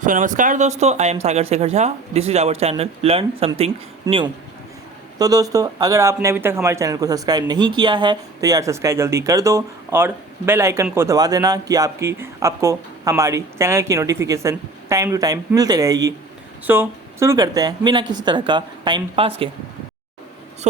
सो नमस्कार दोस्तों, I am Sagar Shekhar Jha. This is our channel learn something new. तो दोस्तों, अगर आपने अभी तक हमारे चैनल को सब्सक्राइब नहीं किया है तो यार सब्सक्राइब जल्दी कर दो और बेल आइकन को दबा देना कि आपको हमारी चैनल की नोटिफिकेशन टाइम टू टाइम मिलते रहेगी। सो शुरू करते हैं बिना किसी तरह का टाइम पास के।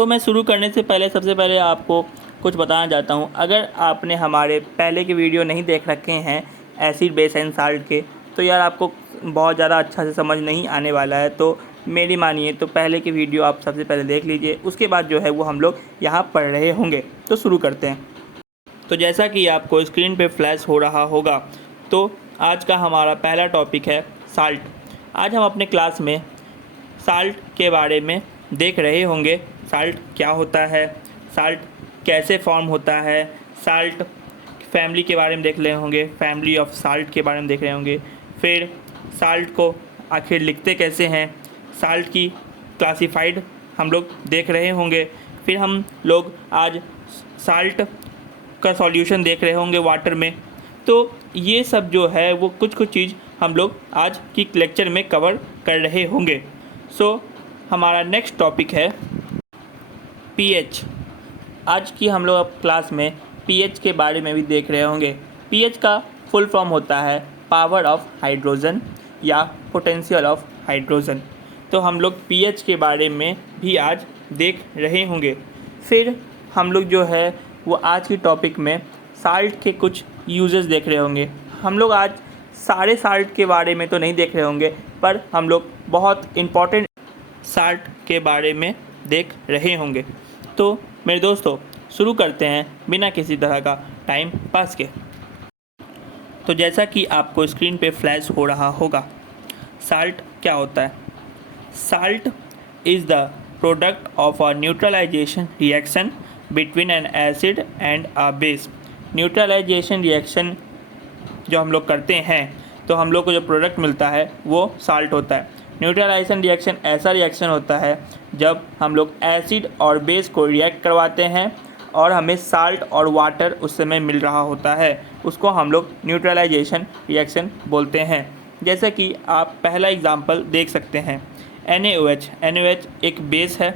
मैं शुरू करने से पहले सबसे पहले आपको कुछ बताना चाहता हूँ। अगर आपने हमारे पहले के वीडियो नहीं देख रखे हैं एसिड बेस एंड साल्ट के, तो यार आपको बहुत ज़्यादा अच्छा से समझ नहीं आने वाला है। तो मेरी मानिए तो पहले के वीडियो आप सबसे पहले देख लीजिए, उसके बाद जो है वो हम लोग यहाँ पढ़ रहे होंगे। तो शुरू करते हैं। तो जैसा कि आपको स्क्रीन पे फ्लैश हो रहा होगा, तो आज का हमारा पहला टॉपिक है साल्ट। आज हम अपने क्लास में साल्ट के बारे में देख रहे होंगे। साल्ट क्या होता है, साल्ट कैसे फॉर्म होता है, साल्ट फैमिली के बारे में देख रहे होंगे, फैमिली ऑफ साल्ट के बारे में देख रहे होंगे। फिर साल्ट को आखिर लिखते कैसे हैं, साल्ट की क्लासिफाइड हम लोग देख रहे होंगे। फिर हम लोग आज साल्ट का सॉल्यूशन देख रहे होंगे वाटर में। तो ये सब जो है वो कुछ चीज़ हम लोग आज की लेक्चर में कवर कर रहे होंगे। हमारा नेक्स्ट टॉपिक है पीएच। आज की हम लोग अब क्लास में पीएच के बारे में भी देख रहे होंगे। पीएच का फुल फॉर्म होता है पावर ऑफ हाइड्रोजन या पोटेंशियल ऑफ हाइड्रोजन। तो हम लोग पीएच के बारे में भी आज देख रहे होंगे। फिर हम लोग जो है वो आज की टॉपिक में साल्ट के कुछ यूजेस देख रहे होंगे। हम लोग आज सारे साल्ट के बारे में तो नहीं देख रहे होंगे, पर हम लोग बहुत इम्पॉर्टेंट साल्ट के बारे में देख रहे होंगे। तो मेरे दोस्तों, शुरू करते हैं बिना किसी तरह का टाइम पास के। तो जैसा कि आपको स्क्रीन पे फ्लैश हो रहा होगा, साल्ट क्या होता है। Salt is the product of a neutralisation reaction between an acid and a base. Neutralisation reaction जो हम लोग करते हैं तो हम लोग को जो प्रोडक्ट मिलता है वो साल्ट होता है। न्यूट्रलाइजेशन रिएक्शन ऐसा रिएक्शन होता है जब हम लोग एसिड और बेस को रिएक्ट करवाते हैं और हमें साल्ट और वाटर उस समय मिल रहा होता है, उसको हम लोग न्यूट्रलाइजेशन रिएक्शन बोलते हैं। जैसे कि आप पहला एग्जांपल देख सकते हैं, NaOH। NaOH एक बेस है।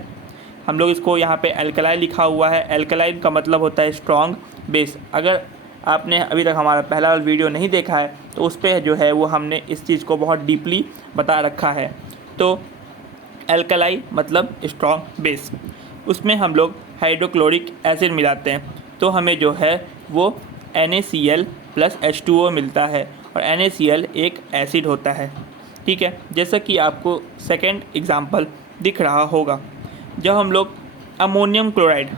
हम लोग इसको यहाँ पे एल्कलाइन लिखा हुआ है। एल्कलाइन का मतलब होता है स्ट्रॉन्ग बेस। अगर आपने अभी तक हमारा पहला वीडियो नहीं देखा है तो उस पर जो है वो हमने इस चीज़ को बहुत डीपली बता रखा है। तो एल्कलाई मतलब स्ट्रॉन्ग बेस, उसमें हम लोग हाइड्रोक्लोरिक एसिड मिलाते हैं तो हमें जो है वो NaCl + H2O मिलता है, और NaCl एक एसिड होता है। ठीक है, जैसा कि आपको सेकेंड एग्जांपल दिख रहा होगा, जब हम लोग अमोनियम क्लोराइड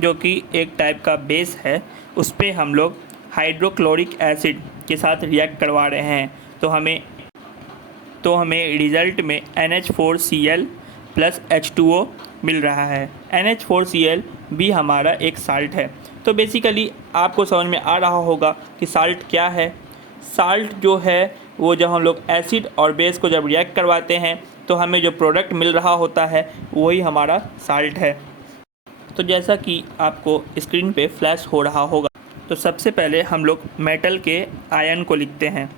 जो कि एक टाइप का बेस है, उस पर हम लोग हाइड्रोक्लोरिक एसिड के साथ रिएक्ट करवा रहे हैं तो हमें रिज़ल्ट में NH4Cl + H2O मिल रहा है। NH4Cl भी हमारा एक साल्ट है। तो बेसिकली आपको समझ में आ रहा होगा कि साल्ट क्या है। साल्ट जो है वो जब हम लोग एसिड और बेस को जब रिएक्ट करवाते हैं तो हमें जो प्रोडक्ट मिल रहा होता है वही हमारा साल्ट है। तो जैसा कि आपको स्क्रीन पे फ्लैश हो रहा होगा, तो सबसे पहले हम लोग मेटल के आयन को लिखते हैं।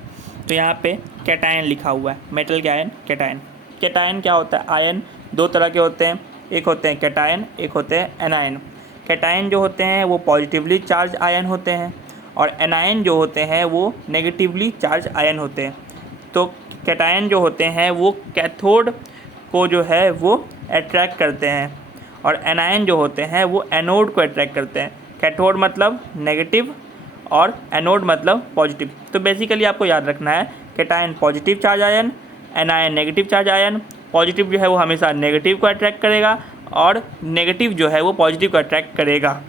तो यहाँ पे कैटायन लिखा हुआ है, मेटल के आयन कैटायन। कैटायन क्या होता है, आयन दो तरह के होते हैं, एक होते हैं कैटायन, एक होते हैं एनायन। कैटायन जो होते हैं वो पॉजिटिवली चार्ज आयन होते हैं, और एनायन जो होते हैं वो नेगेटिवली चार्ज आयन होते हैं। तो कैटायन जो होते हैं वो कैथोड को जो है वो अट्रैक्ट करते हैं, और एनायन जो होते हैं वो एनोड को अट्रैक्ट करते हैं। कैथोड मतलब नेगेटिव और एनोड मतलब पॉजिटिव। तो बेसिकली आपको याद रखना है, cation positive charge ion, anion negative charge ion. Positive जो है वो हमेशा नेगेटिव को अट्रैक्ट करेगा, और नेगेटिव जो है वो पॉजिटिव को अट्रैक्ट करेगा।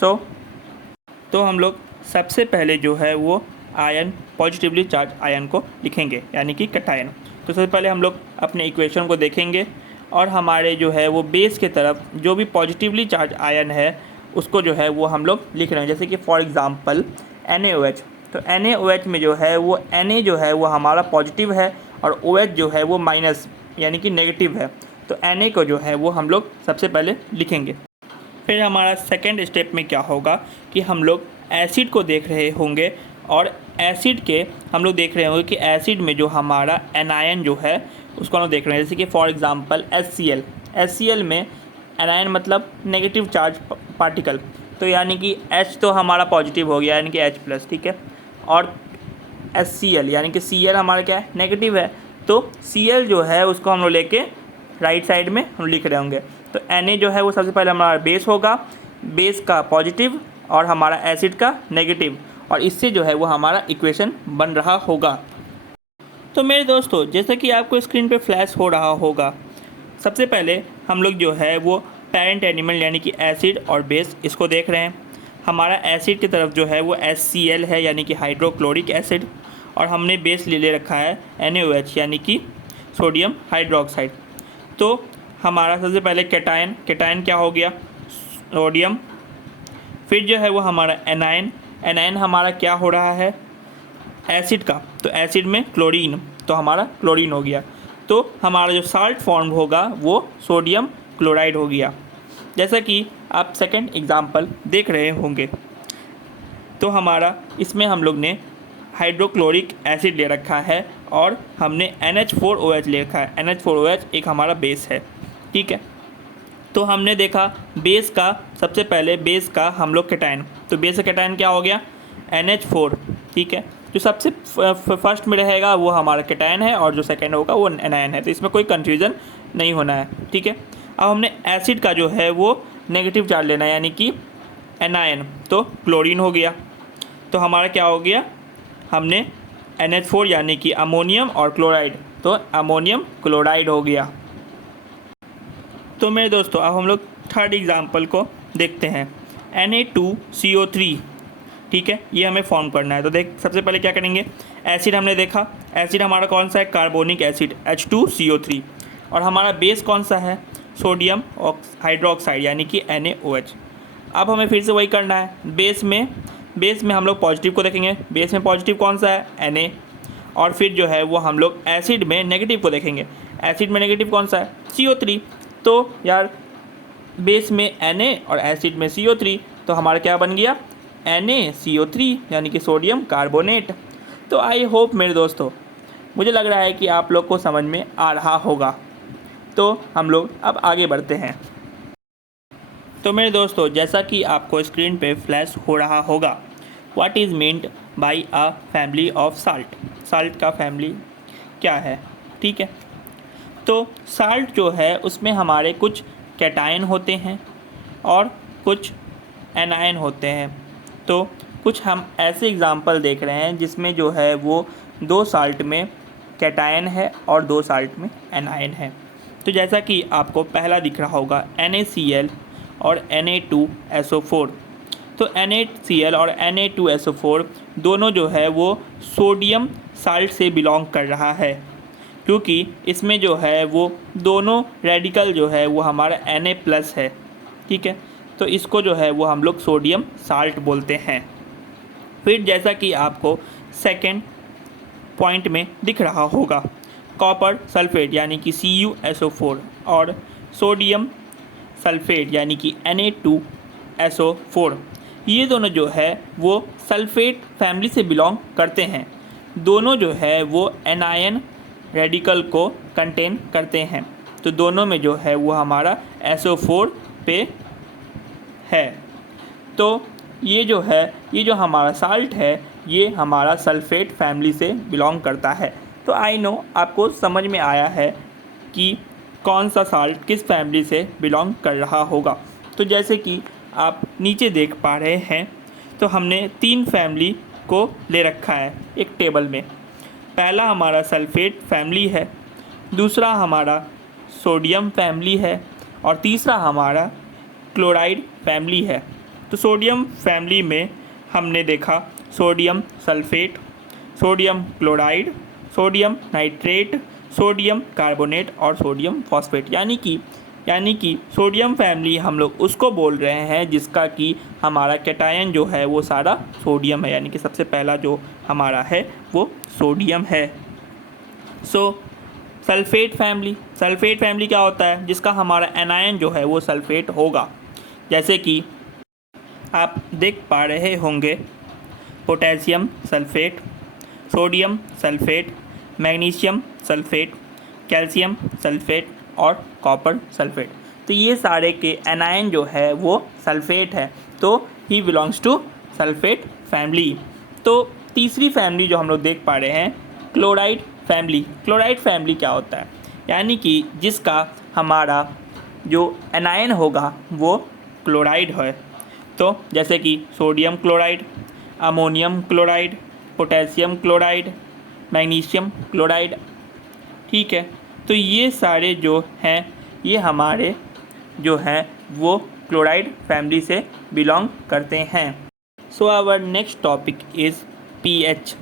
तो हम लोग सबसे पहले जो है वो आयन पॉजिटिवली चार्ज आयन को लिखेंगे, यानी कि कैटायन। तो सबसे पहले हम लोग अपने इक्वेशन को देखेंगे, और हमारे जो है वो बेस के तरफ जो भी पॉजिटिवली चार्ज आयन है उसको जो है वो हम लोग लिख रहे हैं। जैसे कि फॉर एग्ज़ाम्पल NaOH। तो NaOH में जो है वो Na जो है वो हमारा पॉजिटिव है, और OH जो है वो माइनस यानी कि नेगेटिव है। तो Na को जो है वो हम लोग सबसे पहले लिखेंगे। फिर हमारा सेकेंड स्टेप में क्या होगा कि हम लोग एसिड को देख रहे होंगे, और एसिड के हम लोग देख रहे होंगे कि एसिड में जो हमारा एनायन जो है उसको हम लोग देख रहे हैं, जैसे कि फॉर एग्जांपल HCl में एनायन मतलब नेगेटिव चार्ज पार्टिकल, तो यानी कि H तो हमारा पॉजिटिव हो गया यानी कि H+, ठीक है, और HCl यानी कि Cl हमारा क्या है, नेगेटिव है, तो Cl जो है उसको हम लोग लेके राइट साइड में हम लिख रहे होंगे। तो Na जो है वो सबसे पहले हमारा बेस होगा, बेस का पॉजिटिव और हमारा एसिड का नेगेटिव, और इससे जो है वो हमारा इक्वेशन बन रहा होगा। तो मेरे दोस्तों, जैसा कि आपको स्क्रीन पे फ्लैश हो रहा होगा, सबसे पहले हम लोग जो है वो पेरेंट एनिमल यानी कि एसिड और बेस इसको देख रहे हैं। हमारा एसिड की तरफ जो है वो HCl है यानी कि हाइड्रोक्लोरिक एसिड, और हमने बेस ले रखा है NaOH यानी कि सोडियम हाइड्रोक्साइड। तो हमारा सबसे पहले कैटायन क्या हो गया, सोडियम, फिर जो है वो हमारा एनायन हमारा क्या हो रहा है, एसिड का, तो एसिड में क्लोरीन, तो हमारा क्लोरीन हो गया। तो हमारा जो साल्ट फॉर्म होगा वो सोडियम क्लोराइड हो गया, जैसा कि आप सेकंड एग्जांपल देख रहे होंगे। तो हमारा इसमें हम लोग ने हाइड्रोक्लोरिक एसिड ले रखा है और हमने NH4OH ले रखा है। NH4OH एक हमारा बेस है, ठीक है। तो हमने देखा बेस का, सबसे पहले बेस का हम लोग कैटायन, तो बेस का कैटायन क्या हो गया, NH4, ठीक है। जो सबसे फर्स्ट में रहेगा वो हमारा कैटायन है और जो सेकंड होगा वो एनायन है, तो इसमें कोई कन्फ्यूज़न नहीं होना है, ठीक है। अब हमने एसिड का जो है वो नेगेटिव चार्ज लेना है यानी कि एनायन, तो क्लोरीन हो गया। तो हमारा क्या हो गया, हमने NH4 यानी कि अमोनियम और क्लोराइड, तो अमोनियम क्लोराइड हो गया। तो मेरे दोस्तों, अब हम लोग थर्ड एग्जाम्पल को देखते हैं, Na2CO3, ठीक है, ये हमें फॉर्म करना है। तो देख, सबसे पहले क्या करेंगे, एसिड हमने देखा, एसिड हमारा कौन सा है, कार्बोनिक एसिड H2CO3, और हमारा बेस कौन सा है, सोडियम हाइड्रोक्साइड यानी कि NaOH। अब हमें फिर से वही करना है, बेस में हम लोग पॉजिटिव को देखेंगे, बेस में पॉजिटिव कौन सा है, Na, और फिर जो है वो हम लोग एसिड में नेगेटिव को देखेंगे, एसिड में नेगेटिव कौन सा है, CO3। तो यार बेस में Na और एसिड में CO3, तो हमारा क्या बन गया, NaCO3 यानी कि सोडियम कार्बोनेट। तो आई होप मेरे दोस्तों, मुझे लग रहा है कि आप लोग को समझ में आ रहा होगा। तो हम लोग अब आगे बढ़ते हैं। तो मेरे दोस्तों, जैसा कि आपको स्क्रीन पे फ्लैश हो रहा होगा, what is meant by a family of salt, salt का फैमिली क्या है, ठीक है। तो साल्ट जो है उसमें हमारे कुछ कैटायन होते हैं और कुछ एनायन होते हैं। तो कुछ हम ऐसे एग्जांपल देख रहे हैं जिसमें जो है वो 2 साल्ट में कैटायन है और 2 साल्ट में एनायन है। तो जैसा कि आपको पहला दिख रहा होगा NaCl और Na2SO4। तो NaCl और Na2SO4 दोनों जो है वो सोडियम साल्ट से बिलोंग कर रहा है, क्योंकि इसमें जो है वो दोनों रेडिकल जो है वो हमारा Na+ है, ठीक है। तो इसको जो है वो हम लोग सोडियम साल्ट बोलते हैं। फिर जैसा कि आपको सेकंड पॉइंट में दिख रहा होगा, कॉपर सल्फेट यानी कि CuSO4 और सोडियम सल्फेट यानी कि Na2SO4, ये दोनों जो है वो सल्फेट फैमिली से बिलोंग करते हैं। दोनों जो है वो एनायन रेडिकल को कंटेन करते हैं, तो दोनों में जो है वो हमारा SO4 पे है। तो ये जो है, ये जो हमारा साल्ट है, ये हमारा सल्फेट फैमिली से बिलोंग करता है। तो आई नो आपको समझ में आया है कि कौन सा साल्ट किस फैमिली से बिलोंग कर रहा होगा। तो जैसे कि आप नीचे देख पा रहे हैं, तो हमने 3 फैमिली को ले रखा है एक टेबल में। पहला हमारा सल्फेट फैमिली है, दूसरा हमारा सोडियम फैमिली है, और तीसरा हमारा क्लोराइड फैमिली है। तो सोडियम फैमिली में हमने देखा sodium sulphate, sodium chloride, sodium nitrate, sodium carbonate और सोडियम फॉस्फेट, यानी कि सोडियम फैमिली हम लोग उसको बोल रहे हैं जिसका कि हमारा कैटायन जो है वो सारा सोडियम है, यानी कि सबसे पहला जो हमारा है वो सोडियम है। सल्फेट फैमिली क्या होता है, जिसका हमारा एनायन जो है वो सल्फेट होगा। जैसे कि आप देख पा रहे होंगे potassium sulphate, sodium sulphate, magnesium sulphate, calcium sulphate और कॉपर सल्फेट। तो ये सारे के एनायन जो है वो सल्फेट है, तो he belongs to sulphate family. तो तीसरी फैमिली जो हम लोग देख पा रहे हैं, क्लोराइड फैमिली। क्लोराइड फैमिली क्या होता है, यानी कि जिसका हमारा जो एनायन होगा वो क्लोराइड है। तो जैसे कि sodium chloride, ammonium chloride, potassium chloride, magnesium chloride, ठीक है। तो ये सारे जो हैं ये हमारे जो हैं वो क्लोराइड फैमिली से बिलोंग करते हैं। So our next topic is pH.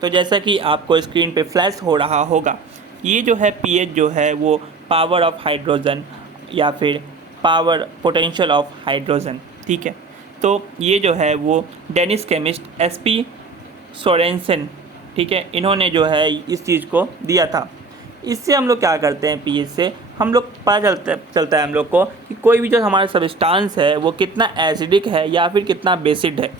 तो जैसा कि आपको स्क्रीन पे फ्लैश हो रहा होगा, ये जो है पीएच जो है वो पावर ऑफ हाइड्रोजन या फिर पावर पोटेंशियल ऑफ हाइड्रोजन, ठीक है। तो ये जो है वो डेनिश केमिस्ट एसपी सोरेनसन, ठीक है, इन्होंने जो है इस चीज़ को दिया था। इससे हम लोग क्या करते हैं, पीएच से हम लोग पता चलता है हम लोग को कि कोई भी जो हमारा सब्सटेंस है वो कितना एसिडिक है या फिर कितना बेसिड है,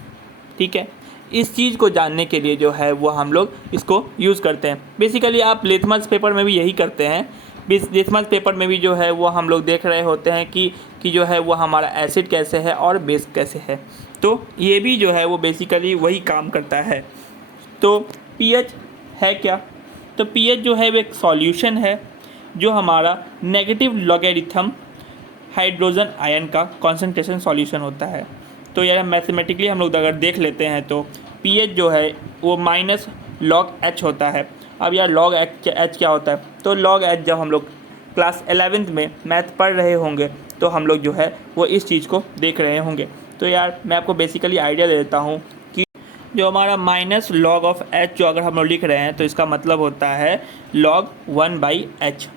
ठीक है। इस चीज़ को जानने के लिए जो है वो हम लोग इसको यूज़ करते हैं। बेसिकली आप लिटमस पेपर में भी यही करते हैं। लिटमस पेपर में भी जो है वो हम लोग देख रहे होते हैं कि जो है वो हमारा एसिड कैसे है और बेस कैसे है। तो ये भी जो है वो बेसिकली वही काम करता है। तो पीएच है क्या, तो पीएच जो है वो एक सॉल्यूशन है जो हमारा नेगेटिव लॉगरिथम हाइड्रोजन आयन का कॉन्सेंट्रेशन सॉल्यूशन होता है। तो यार मैथमेटिकली हम लोग अगर देख लेते हैं तो पीएच जो है वो माइनस लॉग एच होता है। अब यार लॉग एच क्या होता है, तो लॉग एच जब हम लोग क्लास 11th में मैथ पढ़ रहे होंगे तो हम लोग जो है वो इस चीज़ को देख रहे होंगे। तो यार मैं आपको बेसिकली आइडिया दे देता हूँ कि जो हमारा माइनस लॉग ऑफ एच जो अगर हम लोग लिख रहे हैं तो इसका मतलब होता है log 1/h,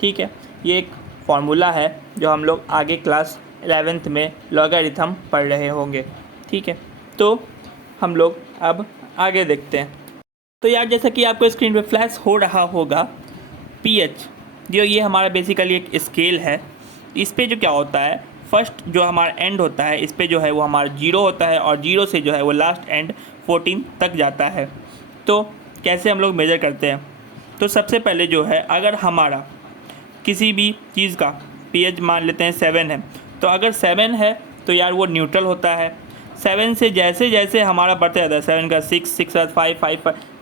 ठीक है। ये एक फार्मूला है जो हम लोग आगे क्लास 11th में लॉगरिथम पढ़ रहे होंगे, ठीक है। तो हम लोग अब आगे देखते हैं। तो यार जैसा कि आपको स्क्रीन पे फ्लैश हो रहा होगा, पीएच जो ये हमारा बेसिकली एक स्केल है। इस पे जो क्या होता है, फर्स्ट जो हमारा एंड होता है इस पे जो है वो हमारा 0 होता है और 0 से जो है वो लास्ट एंड 14 तक जाता है। तो कैसे हम लोग मेज़र करते हैं, तो सबसे पहले जो है अगर हमारा किसी भी चीज़ का पीएच मान लेते हैं 7 है, तो अगर 7 है तो यार वो न्यूट्रल होता है। 7 से जैसे जैसे हमारा बढ़ता जाता है, 7 का 6, 6 का 5,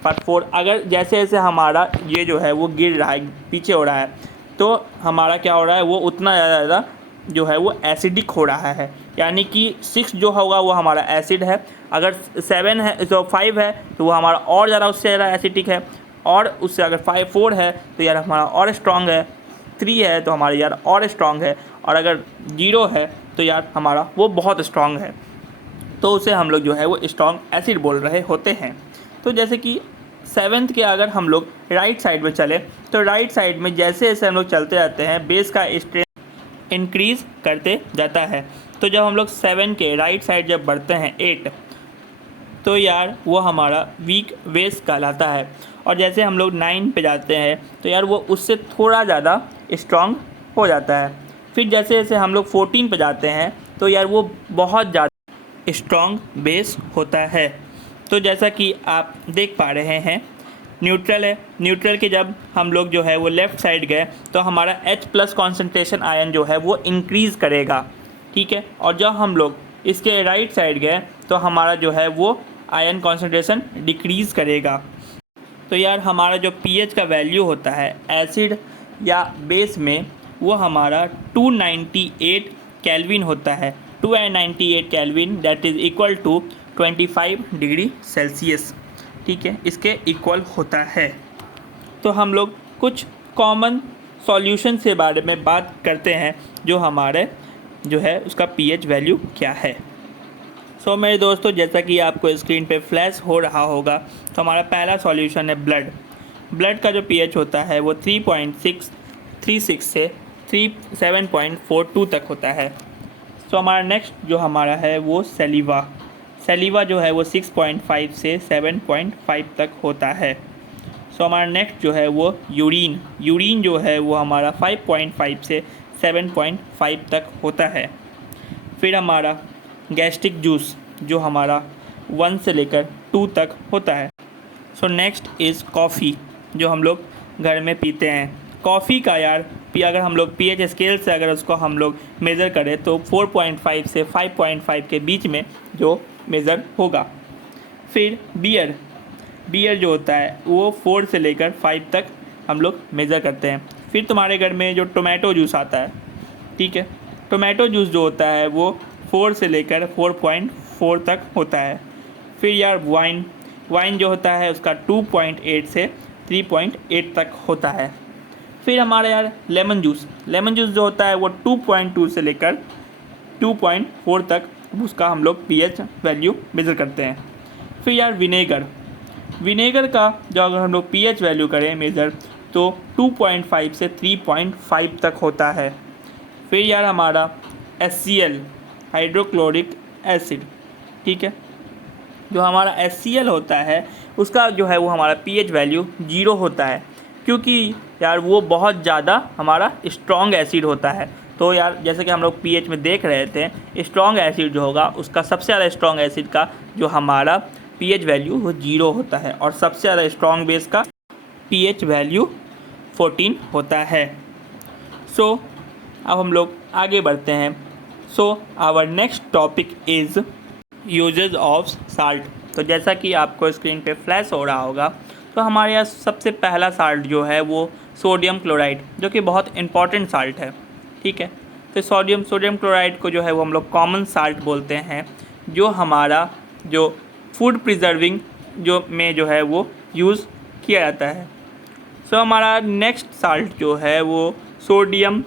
5 4, अगर जैसे जैसे हमारा ये जो है वो गिर रहा है, पीछे हो रहा है, तो हमारा क्या हो रहा है वो उतना ज़्यादा जो है वो एसिडिक हो रहा है। यानी कि 6 जो होगा वो हमारा एसिड है, अगर 7 है तो 5 है तो वो हमारा और ज़्यादा उससे ज़्यादा एसिडिक है, और उससे अगर 4 है तो यार हमारा और स्ट्रॉन्ग है, 3 है तो हमारा यार और स्ट्रॉन्ग है, और अगर 0 है तो यार हमारा वो बहुत स्ट्रॉन्ग है। तो उसे हम लोग जो है वो स्ट्रॉन्ग एसिड बोल रहे होते हैं। तो जैसे कि 7th के अगर हम लोग राइट साइड में चले तो राइट साइड में जैसे जैसे हम लोग चलते जाते हैं बेस का स्ट्रेंथ इंक्रीज़ करते जाता है। तो जब हम लोग 7 के राइट साइड जब बढ़ते हैं 8, तो यार वो हमारा वीक बेस कहलाता है। और जैसे हम लोग 9 पे जाते हैं तो यार वो उससे थोड़ा ज़्यादा स्ट्रॉन्ग हो जाता है। फिर जैसे जैसे हम लोग 14 पे जाते हैं तो यार वो बहुत ज़्यादा स्ट्रॉन्ग बेस होता है। तो जैसा कि आप देख पा रहे हैं न्यूट्रल है, न्यूट्रल के जब हम लोग जो है वो लेफ़्ट साइड गए तो हमारा H+ कॉन्सेंट्रेशन आयन जो है वो इंक्रीज़ करेगा, ठीक है। और जब हम लोग इसके राइट साइड गए तो हमारा जो है वो आयन कॉन्सेंट्रेशन डिक्रीज़ करेगा। तो यार हमारा जो पीएच का वैल्यू होता है एसिड या बेस में वो हमारा 298 केल्विन होता है। 298 kelvin that is equal to 25 degree Celsius, ठीक है, इसके इक्वल होता है। तो हम लोग कुछ कॉमन सॉल्यूशन से बारे में बात करते हैं जो हमारे जो है उसका पीएच वैल्यू क्या है। सो मेरे दोस्तों जैसा कि आपको स्क्रीन पे फ्लैश हो रहा होगा, तो हमारा पहला सॉल्यूशन है ब्लड। ब्लड का जो पीएच होता है वो 3.636 से 7.42 तक होता है। तो हमारा नेक्स्ट जो हमारा है वो सलीवा। सलीवा जो है वो 6.5 से 7.5 तक होता है। सो हमारा नेक्स्ट जो है वो यूरिन। यूरिन जो है वो हमारा 5.5 से 7.5 तक होता है। फिर हमारा गैस्ट्रिक जूस जो हमारा 1 से लेकर 2 तक होता है। सो नेक्स्ट इज़ कॉफ़ी, जो हम लोग घर में पीते हैं। कॉफ़ी का यार अगर हम लोग पीएच स्केल से अगर उसको हम लोग मेज़र करें तो 4.5 से 5.5 के बीच में जो मेज़र होगा। फिर बियर जो होता है वो 4 से लेकर 5 तक हम लोग मेज़र करते हैं। फिर तुम्हारे घर में जो टोमेटो जूस आता है, ठीक है, टोमेटो जूस जो होता है वो 4 से लेकर 4.4 तक होता है। फिर यार वाइन जो होता है उसका 2.8 से 3.8 तक होता है। फिर हमारा यार लेमन जूस जो होता है वो 2.2 से लेकर 2.4 तक उसका हम लोग पीएच वैल्यू मेज़र करते हैं। फिर यार विनेगर का जो अगर हम लोग पीएच वैल्यू करें मेज़र तो 2.5 से 3.5 तक होता है। फिर यार हमारा HCl हाइड्रोक्लोरिक एसिड, ठीक है, जो हमारा HCl होता है उसका जो है वो हमारा पीएच वैल्यू 0 होता है, क्योंकि यार वो बहुत ज़्यादा हमारा स्ट्रॉन्ग एसिड होता है। तो यार जैसे कि हम लोग पीएच में देख रहे थे, स्ट्रॉन्ग एसिड जो होगा उसका सबसे ज़्यादा स्ट्रॉन्ग एसिड का जो हमारा पीएच वैल्यू वो 0 होता है, और सबसे ज़्यादा स्ट्रॉन्ग बेस का पीएच वैल्यू 14 होता है। सो अब हम लोग आगे बढ़ते हैं। So our next topic is uses of salt. तो जैसा कि आपको स्क्रीन पे फ्लैश हो रहा होगा, तो हमारे यहाँ सबसे पहला साल्ट जो है वो सोडियम क्लोराइड, जो कि बहुत इंपॉर्टेंट साल्ट है, ठीक है। तो सोडियम क्लोराइड को जो है वो हम लोग कॉमन साल्ट बोलते हैं, जो हमारा जो फूड प्रिजर्विंग जो है वो यूज़ किया जाता है। सो हमारा नेक्स्ट साल्ट जो है वो सोडियम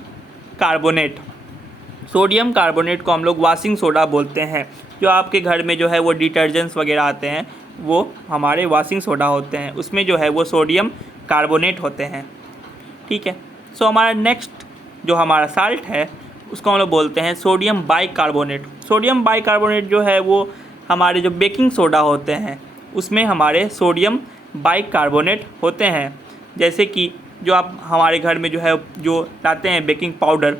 कार्बोनेट को हम लोग वाशिंग सोडा बोलते हैं। जो आपके घर में जो है वो डिटर्जेंट्स वगैरह आते हैं वो हमारे वाशिंग सोडा होते हैं, उसमें जो है वो सोडियम कार्बोनेट होते हैं, ठीक है। सो हमारा नेक्स्ट जो हमारा साल्ट है उसको हम लोग बोलते हैं सोडियम बाइकार्बोनेट जो है वो हमारे जो बेकिंग सोडा होते हैं उसमें हमारे सोडियम बाइकार्बोनेट होते हैं। जैसे कि जो आप हमारे घर में जो है जो लाते हैं बेकिंग पाउडर,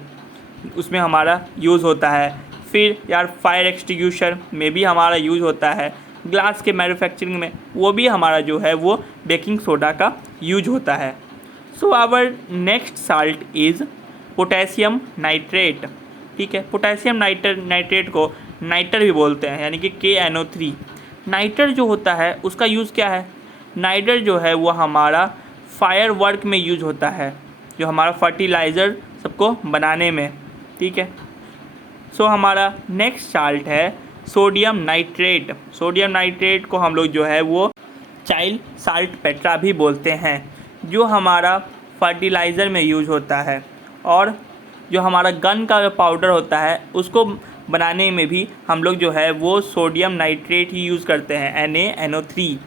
उसमें हमारा यूज़ होता है। फिर यार फायर एक्सटिंग्विशर में भी हमारा यूज़ होता है। ग्लास के मैन्युफैक्चरिंग में वो भी हमारा जो है वो बेकिंग सोडा का यूज होता है। So our next salt is potassium nitrate, ठीक है। पोटेशियम नाइट्रेट को नाइटर भी बोलते हैं, यानी कि KNO3। नाइटर जो होता है उसका यूज़ क्या है? नाइटर जो है वो हमारा फायर वर्क में यूज होता है, जो हमारा फर्टिलाइज़र सबको बनाने में, ठीक है। सो हमारा नेक्स्ट साल्ट है सोडियम नाइट्रेट को हम लोग जो है वो चाइल्ड साल्ट पेट्रा भी बोलते हैं, जो हमारा फर्टिलाइज़र में यूज होता है। और जो हमारा गन का पाउडर होता है उसको बनाने में भी हम लोग जो है वो सोडियम नाइट्रेट ही यूज़ करते हैं, NaNO3।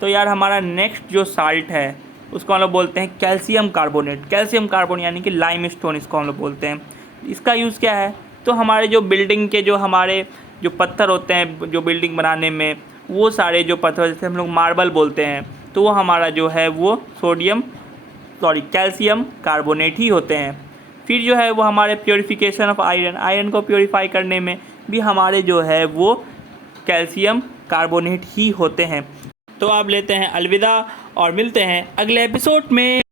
तो यार हमारा नेक्स्ट जो साल्ट है उसको हम लोग बोलते हैं कैल्शियम कार्बोनेट यानी कि लाइमस्टोन इसको हम लोग बोलते हैं। इसका यूज़ क्या है? तो हमारे जो बिल्डिंग के जो हमारे जो पत्थर होते हैं जो बिल्डिंग बनाने में, वो सारे जो पत्थर जैसे हम लोग मार्बल बोलते हैं, तो वो हमारा जो है वो कैल्शियम कार्बोनेट ही होते हैं। फिर जो है वो हमारे प्योरीफिकेशन ऑफ आयरन को प्योरीफाई करने में भी हमारे जो है वो कैल्शियम कार्बोनेट ही होते हैं। तो आप लेते हैं अलविदा और मिलते हैं अगले एपिसोड में।